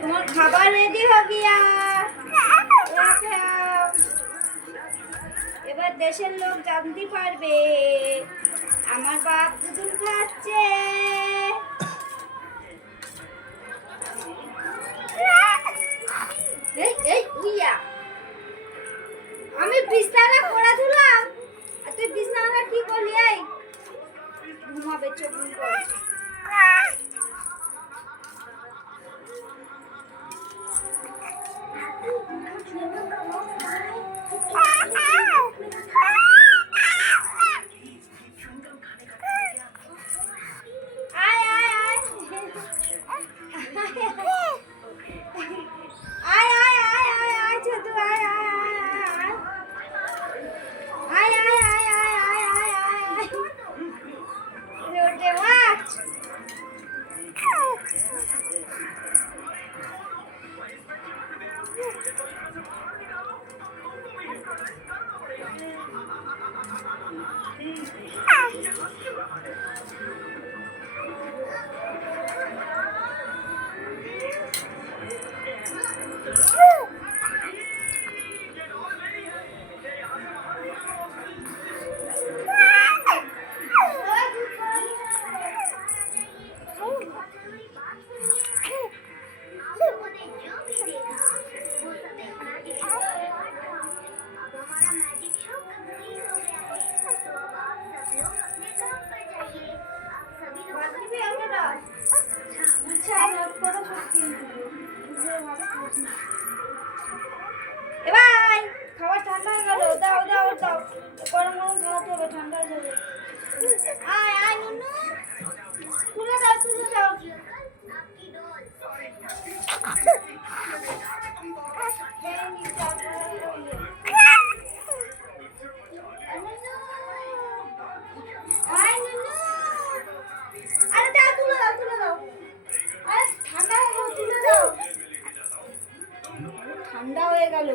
তোমার খাবার রেডি হয়ে গিয়া। এবার দেশের লোক জানতে পারবে আমার বাপ দুধ খাচ্ছে। আমি বিছানা করে দিলাম আর তুই বিছানা কি করলি? এই ঘুমাবে, চোখ বন্ধ কর। এবার খাবার ঠান্ডা হয়ে গেল, দাও দাও দাও, গরম গরম খাওয়াতে হবে, ঠান্ডা হয়ে যাবে। আয় আয় নুনু, তুলে দাও তুলে দাও। আরে দাও, তুলে দাও তুলে দাও। আরে ঠান্ডা হয়ে গেল, তুলে দাও। ঠান্ডা হয়ে গেল।